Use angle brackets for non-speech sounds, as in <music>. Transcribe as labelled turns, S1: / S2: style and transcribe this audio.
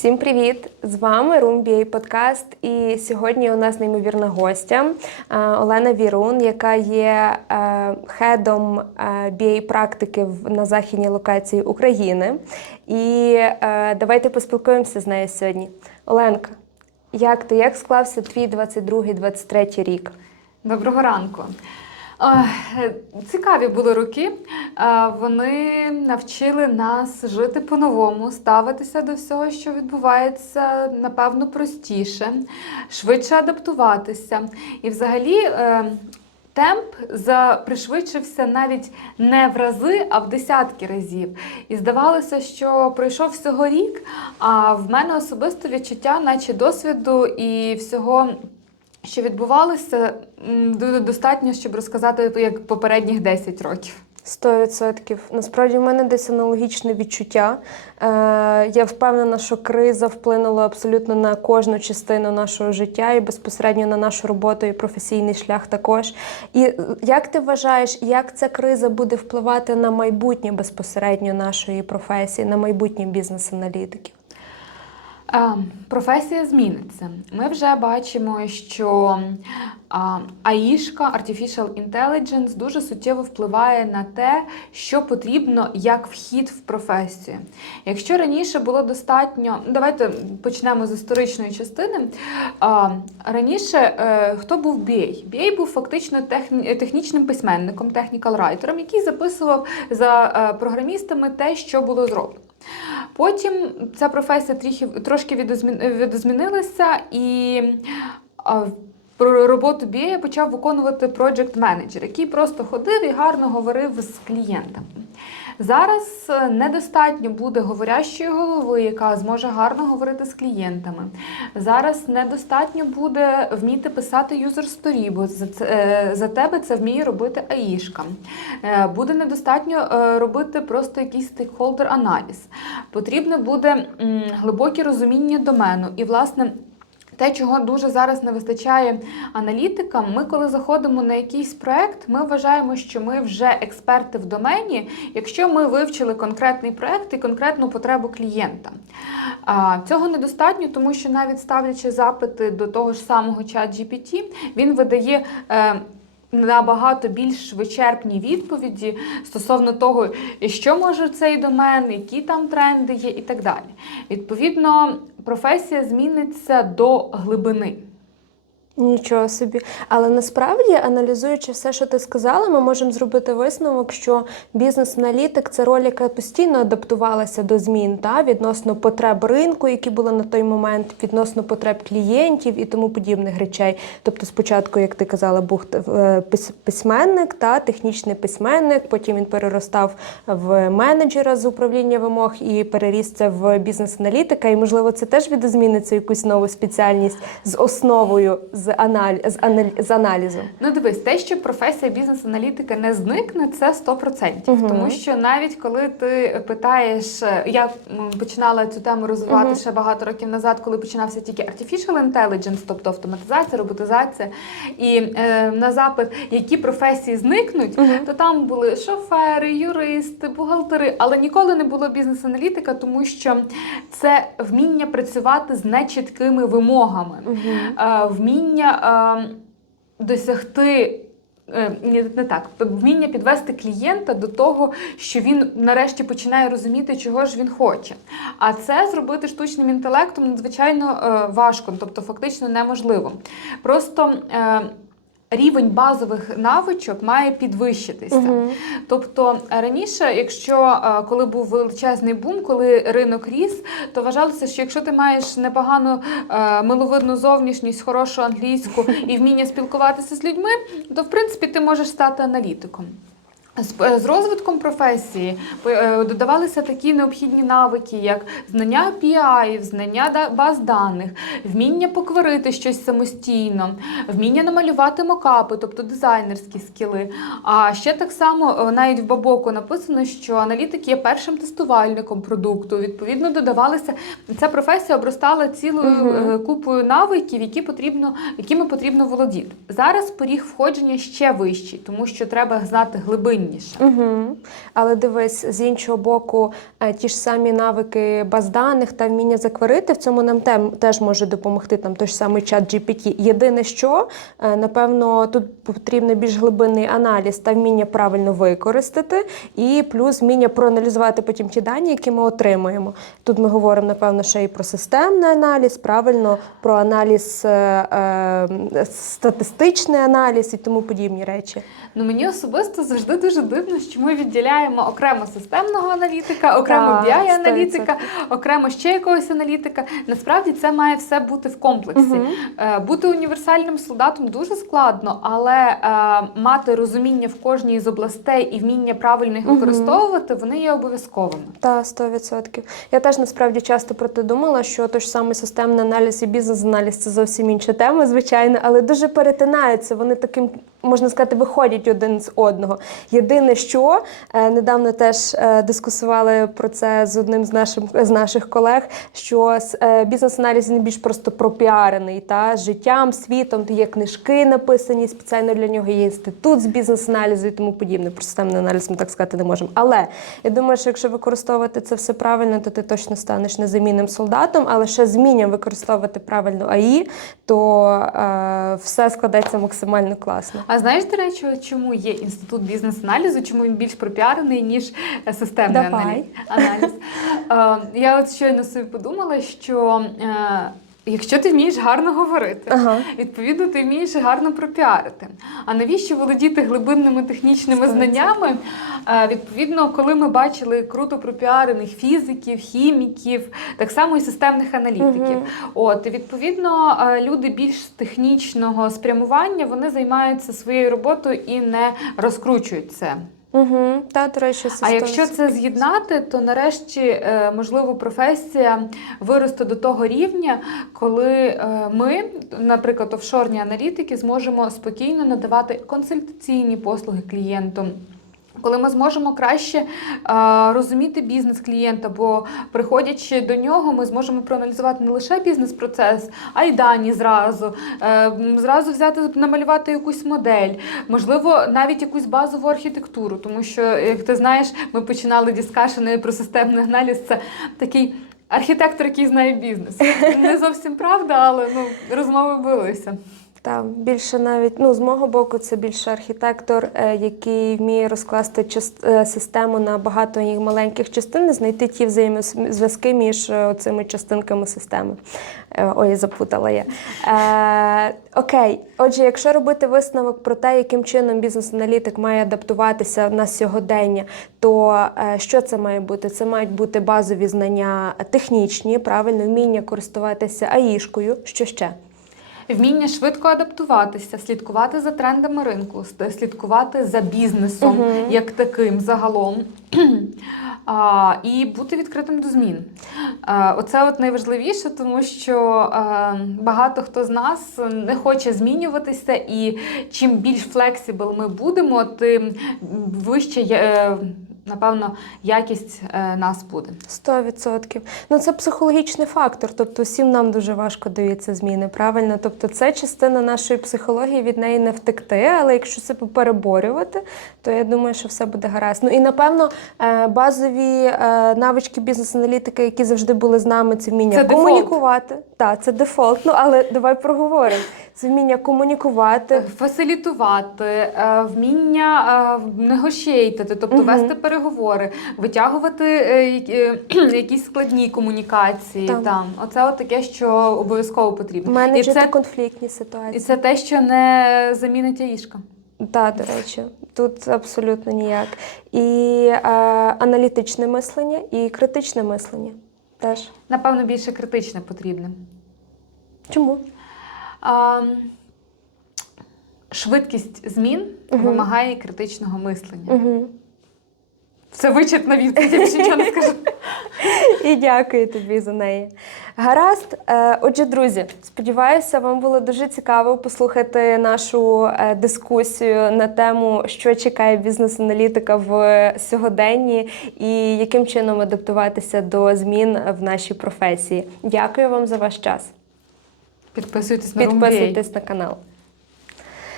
S1: Всім привіт! З вами Room подкаст. І сьогодні у нас неймовірна гостя е, Олена Вірун, яка є е, хедом е, BA практики на західній локації України. І давайте поспілкуємося з нею сьогодні. Оленка, як ти? Як склався твій 22-23 рік?
S2: Доброго ранку. Е, Цікаві були роки. Вони навчили нас жити по-новому, ставитися до всього, що відбувається, напевно, простіше, швидше адаптуватися. І взагалі. е, Темп за- пришвидшився навіть не в рази, а в десятки разів. І здавалося, що пройшов всього рік, а в мене особисто відчуття, наче досвіду і всього що відбувалося, достатньо, щоб розказати як попередніх 10 років.
S1: 100%. Насправді в мене десь аналогічне відчуття. Е, я впевнена, що криза вплинула абсолютно на кожну частину нашого життя і безпосередньо на нашу роботу і професійний шлях також. І е, як ти вважаєш, як ця криза буде впливати на майбутнє безпосередньо нашої професії, на майбутнє бізнес-аналітиків?
S2: Професія зміниться. Ми вже бачимо, що АІшка, Artificial Intelligence, дуже суттєво впливає на те, що потрібно як вхід в професію. Якщо раніше було достатньо, давайте почнемо з історичної частини. Раніше е, хто був BA? BA був фактично технічним письменником, writer, який записував за е, програмістами те, що було зроблено. Потім ця професія трохи, трошки відозмін- відозмінилася, і про роботу BA почав виконувати project менеджер який просто ходив і гарно говорив з клієнтами. Зараз е, недостатньо буде говорящої голови, яка зможе гарно говорити з клієнтами. Зараз недостатньо буде вміти писати юзер-сторі, бо е, за тебе це вміє робити АІшка. Е, Буде недостатньо робити просто якийсь стейкхолдер-аналіз. Потрібне буде глибоке розуміння домену. І, власне, те, чого дуже зараз не вистачає аналітикам, ми, коли заходимо на якийсь проект, ми вважаємо, що ми вже експерти в домені, якщо ми вивчили конкретний проект і конкретну потребу клієнта. Цього недостатньо, тому що навіть ставлячи запити до того ж самого чат GPT, він видає. Набагато більш вичерпні відповіді стосовно того, що може цей домен, які там тренди є, і так далі. Відповідно, професія зміниться до глибини.
S1: Нічого собі. Але насправді, аналізуючи все, що ти сказала, ми можемо зробити висновок, що бізнес-аналітик це роль, яка постійно адаптувалася до змін та відносно потреб ринку, які були на той момент, відносно потреб клієнтів і тому подібних речей. Тобто, спочатку, як ти казала, був е, письменник та технічний письменник. Потім він переростав в менеджера з управління вимог і переріс це в бізнес-аналітика. І можливо, це теж відозміниться якусь нову спеціальність з основою з аналь... з, аналь... з аналізу.
S2: Ну, дивись, те, що професія бізнес-аналітика не зникне, це 100%.
S1: Мгм.
S2: Тому що навіть коли ти питаєш, е, я починала цю тему розвивати
S1: Мгм.
S2: ще багато років назад, коли починався тільки artificial intelligence, тобто автоматизація, роботизація, і е, на запит, які професії зникнуть,
S1: Мгм.
S2: то там були шофери, юристи, бухгалтери, але ніколи не було бізнес-аналітика, тому що це вміння працювати з нечіткими вимогами е, вміння е, досягти. е, не так, вміння підвести клієнта до того, що він нарешті починає розуміти, чого ж він хоче. А це зробити штучним інтелектом надзвичайно е, важко, тобто фактично неможливо. Просто е, рівень базових навичок має підвищитися.
S1: Мгм.
S2: Тобто е, раніше, якщо е, коли був величезний бум, коли ринок ріс, то вважалося, що якщо ти маєш непогану е, миловидну зовнішність, хорошу англійську і вміння спілкуватися з людьми, то в принципі ти можеш стати аналітиком. З, е, розвитком професії е, додавалися такі необхідні навики, як знання PI, знання баз даних, вміння покварити щось самостійно, вміння намалювати мокапи, тобто дизайнерські скіли. А ще так само е, навіть в Бабоку написано, що аналітик є першим тестувальником продукту. Відповідно, додавалися ця професія обростала цілою е, купою навиків, які потрібно, якими потрібно володіти. Зараз поріг входження ще вищий, тому що треба знати глибинні глибинніше.
S1: Угу. Але дивись, з іншого боку, е, ті ж самі навики баз даних та вміння закварити, в цьому нам тем- теж може допомогти там той ж самий чат GPT. Єдине, що е, напевно тут потрібен більш глибинний аналіз та вміння правильно використати, і плюс вміння проаналізувати потім ті дані, які ми отримуємо. Тут ми говоримо, напевно, ще і про системний аналіз, правильно, про аналіз, е, е, статистичний аналіз і тому подібні речі.
S2: Ну мені особисто завжди дуже дивно, що ми відділяємо окремо системного аналітика, окремо BI аналітика, окремо ще якогось аналітика. Насправді це має все бути в комплексі. Е, Бути універсальним солдатом дуже складно, але е, мати розуміння в кожній з областей і вміння правильно їх використовувати, вони є обов'язковими.
S1: Та 100%. Я теж насправді часто про це думала, що той ж самий системний аналіз і бізнес-аналіз це зовсім інша тема, звичайно, але дуже перетинаються. Вони таким, можна сказати, виходять один з одного. Єдине, що е, недавно теж е, дискусували про це з одним з нашим з наших колег, що е, бізнес-аналіз не більш просто пропіарений та життям, світом. Є книжки написані спеціально для нього, є інститут з бізнес-аналізу і тому подібне. Про системний аналіз ми так сказати не можемо. Але я думаю, що якщо використовувати це все правильно, то ти точно станеш незамінним солдатом, але ще з вмінням використовувати правильно АІ, то е, все складеться максимально класно.
S2: А знаєш, до речі, чому є інститут бізнес-аналізу, чому він більш пропіарений, ніж е, системний
S1: Давай.
S2: аналіз? Е, Я от щойно собі подумала, що е, якщо ти вмієш гарно говорити,
S1: Ага.
S2: відповідно, ти вмієш гарно пропіарити. А навіщо володіти глибинними технічними
S1: Сто
S2: знаннями? Е, Відповідно, коли ми бачили круто пропіарених фізиків, хіміків, так само і системних аналітиків.
S1: Мгм.
S2: От відповідно е, люди більш технічного спрямування вони займаються своєю роботою і не розкручують це.
S1: Угу. Та, до речі, це
S2: А якщо це з'єднати, то нарешті е, можливо професія виросте до того рівня, коли е, ми, наприклад, офшорні аналітики, зможемо спокійно надавати консультаційні послуги клієнтам. Коли ми зможемо краще е, розуміти бізнес клієнта, бо приходячи до нього, ми зможемо проаналізувати не лише бізнес-процес, а й дані зразу, е, зразу взяти намалювати якусь модель, можливо, навіть якусь базову архітектуру, тому що, як ти знаєш, ми починали дискашени про системний аналіз. Це такий архітектор, який знає бізнес. <laughs> Не зовсім правда, але ну розмови билися.
S1: Та більше навіть ну з мого боку, це більше архітектор, е, який вміє розкласти е, систему на багато їх маленьких частин, знайти ті взаємозв'язки між е, цими частинками системи. Ой, запутала я. Е, окей, отже, якщо робити висновок про те, яким чином бізнес-аналітик має адаптуватися на сьогодення, то що це має бути? Це мають бути базові знання технічні, правильно, вміння користуватися аїшкою. Що ще?
S2: Вміння швидко адаптуватися, слідкувати за трендами ринку, слідкувати за бізнесом
S1: Мгм.
S2: як таким загалом. <clears throat> А, і бути відкритим до змін. А, оце от найважливіше, тому що а, багато хто з нас не хоче змінюватися, і чим більш флексибл ми будемо, тим вище е, напевно якість е, нас буде.
S1: Сто відсотків. Ну це психологічний фактор. Тобто всім нам дуже важко даються зміни. Правильно? Тобто, це частина нашої психології, від неї не втекти. Але якщо це переборювати, то я думаю, що все буде гаразд. Ну і напевно е, базові е, навички бізнес-аналітики, які завжди були з нами, це вміння
S2: Це дефолт.
S1: комунікувати. Так, це дефолт. Ну але давай проговоримо. Це вміння комунікувати.
S2: Фасилітувати, вміння негошійтити, тобто
S1: Мгм.
S2: вести переговори, витягувати е, е, <clears throat> якісь складні комунікації.
S1: Так.
S2: Там. Оце от таке, що обов'язково потрібно. І
S1: Менеджити
S2: це,
S1: конфліктні ситуації.
S2: і це те, що не замінить яїшка.
S1: Так, до речі, тут абсолютно ніяк. І е, аналітичне мислення, і критичне мислення теж.
S2: Напевно, більше критичне потрібне.
S1: Чому?
S2: А, швидкість змін
S1: Мгм.
S2: вимагає критичного мислення.
S1: Угу.
S2: Це вичерпна відповідь, я більше нічого не скажу. <laughs>
S1: І дякую тобі за неї. Гаразд. Е, Отже, друзі, сподіваюся, вам було дуже цікаво послухати нашу е, дискусію на тему, що чекає бізнес-аналітика в сьогоденні і яким чином адаптуватися до змін в нашій професії. Дякую вам за ваш час.
S2: Підписуйтесь на
S1: Підписуйтесь на канал.